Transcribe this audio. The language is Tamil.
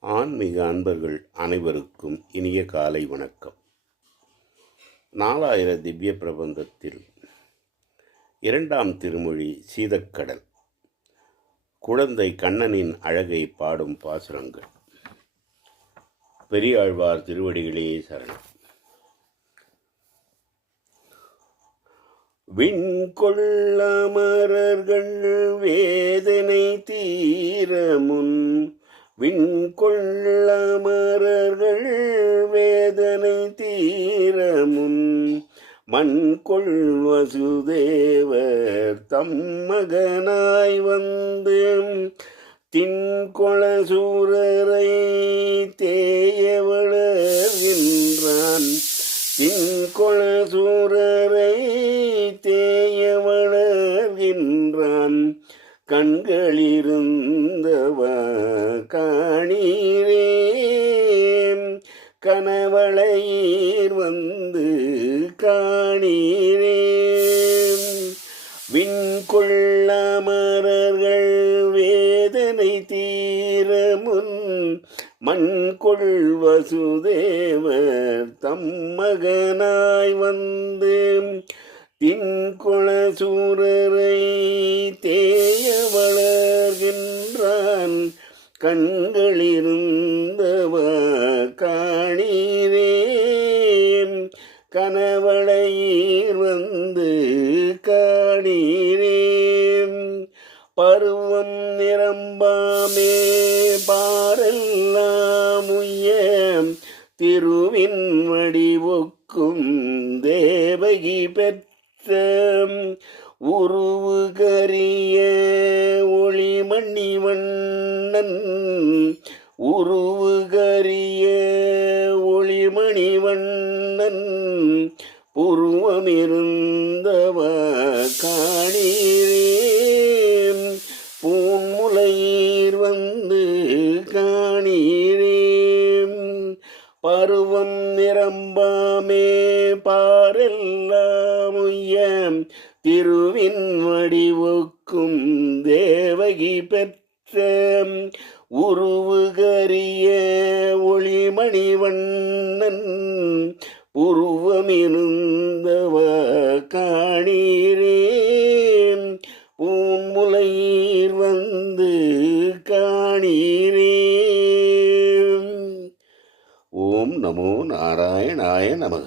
ஆன்மீக அன்பர்கள் அனைவருக்கும் இனிய காலை வணக்கம். நாலாயிர திவ்ய பிரபந்தத்தில் இரண்டாம் திருமொழி சீதக்கடல். குழந்தை கண்ணனின் அழகை பாடும் பாசுரங்கள். பெரியாழ்வார் திருவடிகளே சரணம். விண்கொள்ளமரர்கள் வேதனை தீரமுன் விண்கொள்ளமரர்கள் வேதனை தீரமுன் மண்கொள் வசுதேவர் தம் மகனாய் வந்து தின்கொள சூரரை தேய வளர்கின்றான். தின்கொள சூரரை கண்களிருந்தவர் கனவளையீர் வந்து காணீரே. விண்கொள்ளமரர்கள் வேதனை தீரமுன் மண்கொள் வசுதேவர் தம் மகனாய் வந்து தின்குளசூரரை தேய வளர்கின்றான். கண்களிருந்தவ கணவளையீர் வந்து காணீரே பருவம் நிரம்பாமே பாரெல்லாம் உய்ய திருவின் வடிவொக்கும் தேவகி பெற்ற உருவு கரிய ஒளிமணி வண்ணன். உருவு கரிய ஒளிமணி வண்ணன் புருவமிருந்தவ காணீரேம் பூன்முலையீர் வந்து காணீரேம் பருவம் நிரம்பாமே பாரெல்லாம் உய்ய திருவின் வடிவுக்கும் தேவகி பெற்ற உருவுகரிய ஒளிமணிவண்ணன் உருவமிருந்த முன்முலையீர் வந்து காணீரே ஓம் நமோ நாராயணாய நமக.